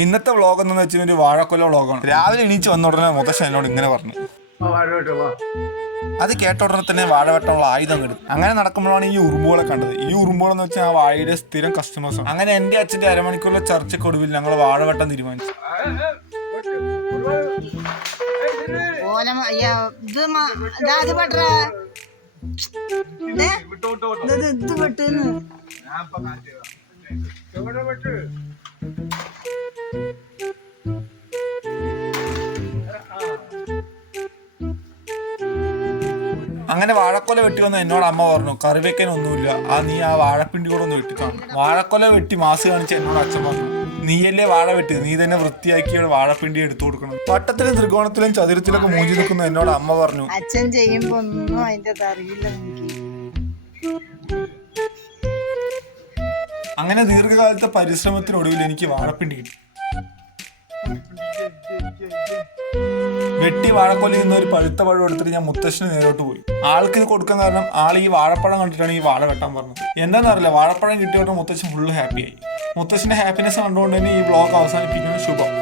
ഇന്നത്തെ വ്ളോഗ് എന്ന് വെച്ചാൽ ഒരു വാഴക്കൊല വ്ളോഗാണ്. രാവിലെ എണീച്ച് വന്ന ഉടനെ മുത്തശ്ശൻ എന്നോട് ഇങ്ങനെ പറഞ്ഞു. അത് കേട്ട ഉടനെ തന്നെ വാഴവെട്ടമുള്ള ആയുധം എടുത്തു. അങ്ങനെ നടക്കുമ്പോഴാണ് ഈ ഉറുമ്പുകളെ കണ്ടത്. ഈ ഉറുമ്പുകളെന്ന് വെച്ചാൽ ആ വാഴയുടെ സ്ഥിരം കസ്റ്റമേഴ്സാണ്. അങ്ങനെ എൻ്റെ അച്ഛൻ്റെ അരമണിക്കൂറിലെ ചർച്ചക്കൊടുവിൽ ഞങ്ങൾ വാഴവെട്ടം തീരുമാനിച്ചു. അങ്ങനെ വാഴക്കൊല വെട്ടി വന്ന എന്നോട് അമ്മ പറഞ്ഞു, കറി വെക്കാൻ ഒന്നുമില്ല, നീ ആ വാഴപ്പിണ്ടി കൂടെ ഒന്ന് വെട്ടിക്കാണും. വാഴക്കൊല വെട്ടി മാസ് കാണിച്ച് എന്നോട് അച്ഛൻ പറഞ്ഞു, നീയല്ലേ വാഴ വെട്ടി, നീ തന്നെ വൃത്തിയാക്കിയ വാഴപ്പിണ്ടി എടുത്തു കൊടുക്കണം. വട്ടത്തിലും ത്രികോണത്തിലും ചതുരത്തിലൊക്കെ മൂഞ്ചി നിൽക്കുന്ന എന്നോട് അമ്മ പറഞ്ഞു, അച്ഛൻ ചെയ്യുമ്പോ ഒന്നും അതിന്റെ അറിയില്ല. അങ്ങനെ ദീർഘകാലത്തെ പരിശ്രമത്തിനൊടുവിൽ എനിക്ക് വാഴപ്പിണ്ടി കിട്ടി. വെട്ടി വാഴക്കൊലയിൽ നിന്ന് ഒരു പഴുത്ത പഴം എടുത്തിട്ട് ഞാൻ മുത്തശ്ശന് നേരോട്ട് പോയി. ആൾക്ക് ഇത് കൊടുക്കാൻ കാരണം ആൾ ഈ വാഴപ്പഴം കണ്ടിട്ടാണ് ഈ വാഴ വെട്ടാൻ പറഞ്ഞത്. എന്താണെന്നറിയില്ല, വാഴപ്പഴം കിട്ടിയോട്ട് മുത്തശ്ശൻ ഫുള്ള് ഹാപ്പിയായി. മുത്തശ്ശന്റെ ഹാപ്പിനെസ് കണ്ടുകൊണ്ട് തന്നെ ഈ വ്ളോഗ് അവസാനിപ്പിക്കുന്നത് ശുഭം.